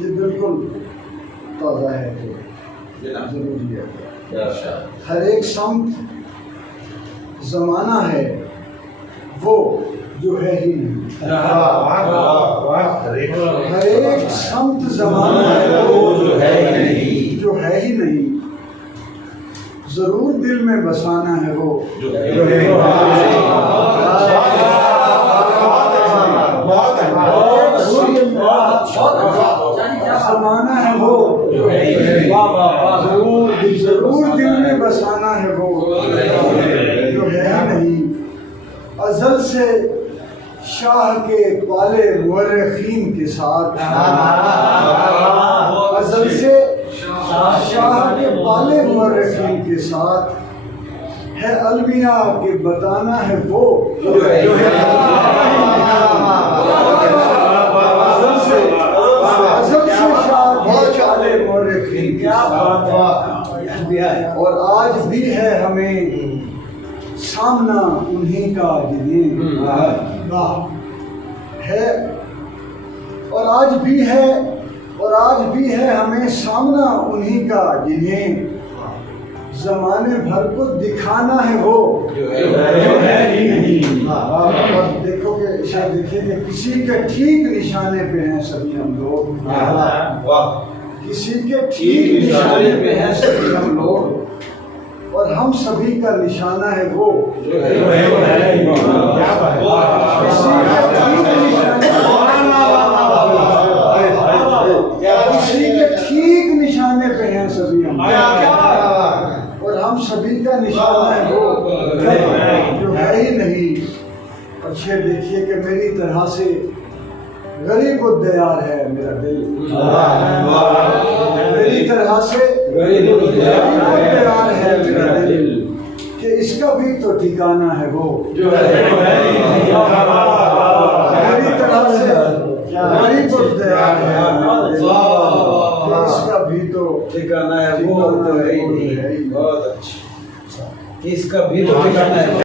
یہ بالکل تازہ ہے تو ضروری ہے. ہر ایک سمت زمانہ ہے وہ جو ہے ہی نہیں. ہر ایک سمت زمانہ ہے وہ جو ہے ہی نہیں. ضرور دل میں بسانا ہے وہ جو ہے ہی نہیں. زمانہ ہے وہ ضرور دل میں بسانا ہے وہ جو ہے ہی نہیں. ازل سے شاہ کے پالے مورخین کے ساتھ ازل سے شاہ کے پالے مورخین کے ساتھ ہے المیہ کے بتانا ہے وہ جو ہے اور آج بھی ہے ہمیں سامنا انہیں کا جنہیں ہے. اور آج بھی ہے ہمیں سامنا انہیں کا جنہیں زمانے بھر کو دکھانا ہے وہ جو ہے ہی نہیں. اور دیکھو کہ شاید دیکھیں کہ کسی کے ٹھیک نشانے پہ ہیں سبھی ہم لوگ. کسی کے ٹھیک نشانے پہ ہیں سبھی ہم لوگ اور ہم سبھی کا نشانہ ہے وہ جو ہے کسی کے ٹھیک نشانے پہ ہیں سبھی ہم اور ہم سبھی کا نشانہ ہے وہ جو ہے ہی نہیں. اور شعر دیکھیے کہ میری طرح سے غریب و دیار ہے میرا دل. میری طرح سے غریب و دیار ہے میرا دل کہ اس کا بھی تو ٹھکانہ ہے وہ جو ہے. میری طرح سے غریب و دیار ہے میرا دل کہ اس کا بھی تو ٹھکانہ ہے وہ تو ہے ہی نہیں. بہت اچھا. اس کا بھی تو ٹھکانہ ہے.